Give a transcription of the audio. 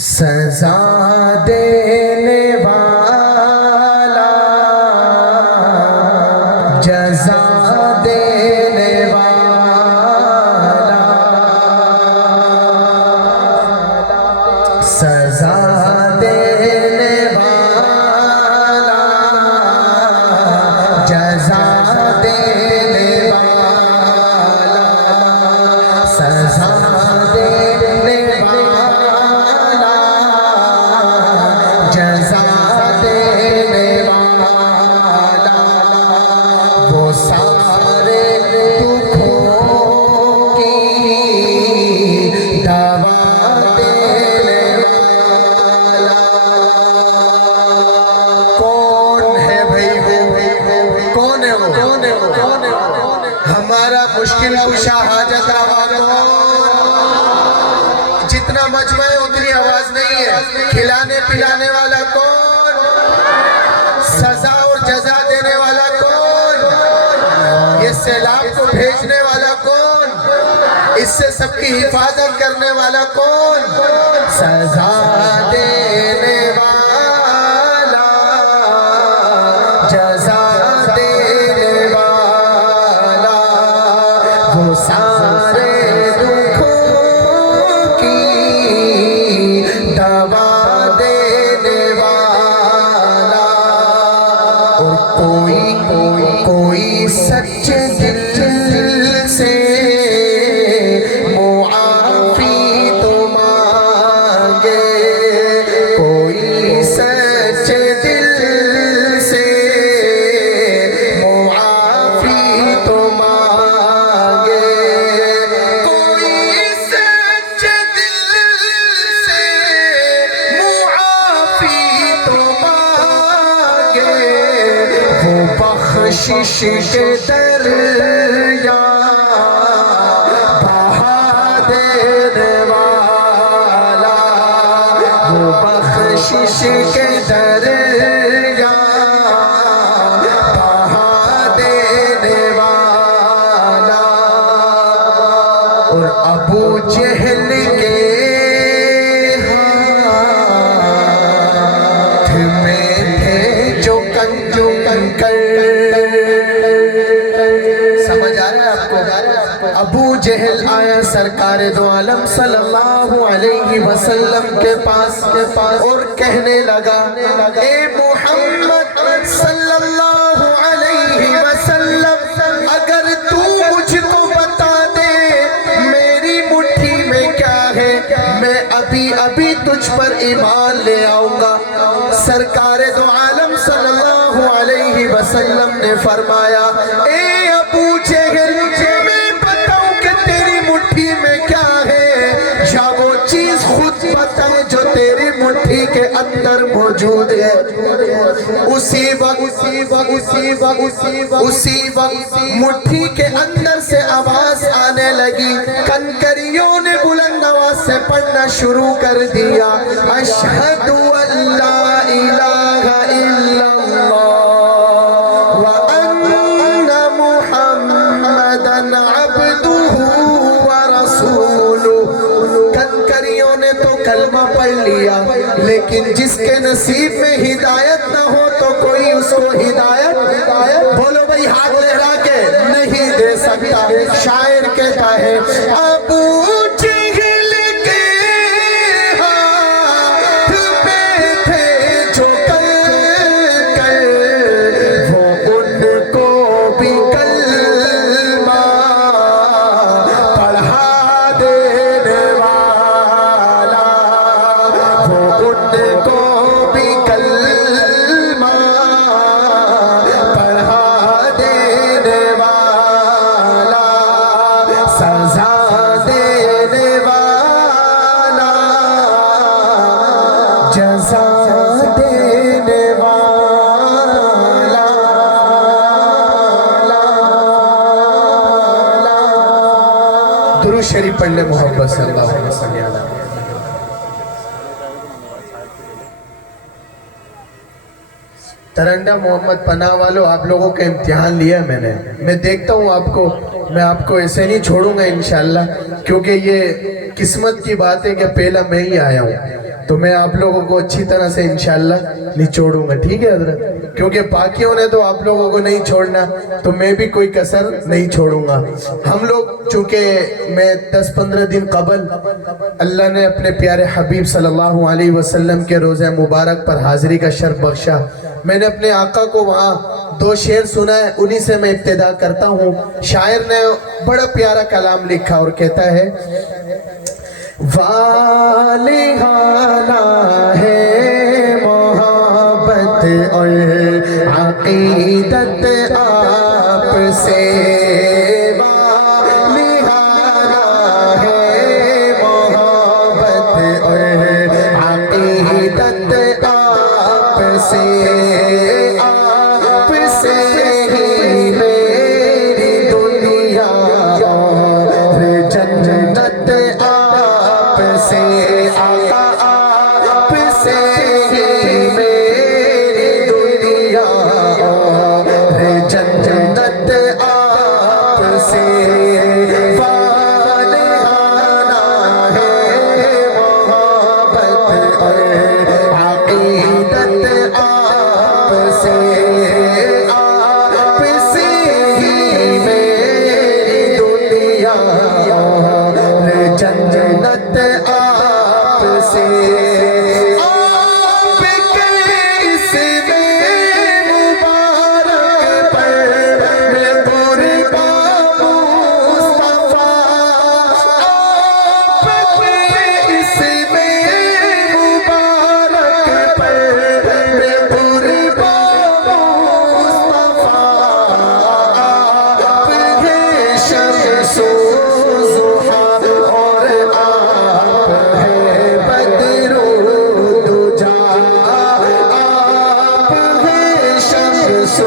سزا دینے والا جزا دینے والا سزا دینے والا جزا دینے والا سزا دینے والا جزا دینے والا وہ سارے دکھوں کی دوا دینے والا کون ہے بھائی کون ہے وہ ہمارا مشکل کشا حاجت روا کون جتنا مجمع ہے اتنی آواز نہیں ہے کھلانے پلانے والا کون سزا اور جزا دینے والا کون یہ سیلاب کو بھیجنے والا کون اس سے سب کی حفاظت کرنے والا کون سزا دینے والا جزا دینے والا وہ سارے دکھوں کی دوا دینے والا اور کوئی سچے دل سے معافی تو مانگے کوئی سچے دل سے معافی تو مانگے کوئی سچے دل سے معافی تو مانگے وہ بخشش کے دریا بہا دینے والا وہ بخشش کے دریا بہا دینے والا اور ابو جہل کے ہاتھ میں تھے جو کنکر سمجھ آ رہا ہے آپ کو ابو جہل آیا سرکار دو عالم صلی اللہ علیہ وسلم کے پاس اور کہنے لگا اے محمد صلی اللہ علیہ وسلم اگر تو مجھ کو بتا دے میری مٹھی میں کیا ہے میں ابھی تجھ پر ایمان لے آؤں گا سرکار دو عالم صلی اللہ علیہ وسلم نے فرمایا اے ابو جہل میں بتاؤں کہ تیری مٹھی میں کیا ہے یا وہ چیز خود بتائے جو تیری مٹھی کے اندر موجود ہے اسی وقت مٹھی کے اندر سے آواز آنے لگی کنکریوں نے بلند آواز سے پڑھنا شروع کر دیا اشہد ان لا الہ الا اللہ وان محمدا عبدہ ورسولہ کنکریوں نے تو کلمہ پڑھ لیا لیکن جس کے نصیب میں ہدایت نہ ہو تو کوئی اس کو ہدایت بولو بھائی ہاتھ لہرا کے نہیں دے سکتا شاعر کہتا ہے ابو جہل کے ہاتھ میں تھے جو کنکر وہ ان کو بھی کلمہ پڑھا دینے والا وہ ان کو بھی کلمہ پڑھا دینے والا سزا دینے والا جزا دینے والا درود شریف پڑھ لے محبت صلی اللہ علیہ وسلم ترنڈا محمد پناہ والوں آپ لوگوں کا امتحان لیا میں دیکھتا ہوں آپ کو میں آپ کو ایسے نہیں چھوڑوں گا انشاءاللہ کیونکہ یہ قسمت کی بات ہے کہ پہلا میں ہی آیا ہوں تو میں آپ لوگوں کو اچھی طرح سے انشاءاللہ نچوڑوں گا، ٹھیک ہے حضرت؟ کیونکہ باقیوں نے تو آپ لوگوں کو نہیں چھوڑنا، تو میں بھی کوئی کسر نہیں چھوڑوں گا۔ ہم لوگ چونکہ میں 10-15 دن قبل اللہ نے اپنے پیارے حبیب صلی اللہ علیہ وسلم کے روزہ مبارک پر حاضری کا شرف بخشا، میں نے اپنے آقا کو وہاں 2 شعر سنا ہے، انہی سے میں ابتدا کرتا ہوں۔ شاعر نے بڑا پیارا کلام لکھا اور کہتا ہے والہانہ ہے محبت اور عقیدت آپ سے، والہانہ ہے محبت اور عقیدت آپ سے، آپ سے ہی میری دنیا اور جنت آپ سے، آقا آپ سے ہی میری دنیا اور جنت آپ سے، والہانہ ہے محبت اور عقیدت آپ سے، آپ سے ہی میری دنیا اور جنت آپ سے، آپ کے اس مبارک پر میں قربان مصطفیٰ، آپ کے اس مبارک پر میں قربان مصطفیٰ، آپ ہیں شمس و ضحیٰ اور آپ ہیں بدر و دجا، آپ ہیں شمس و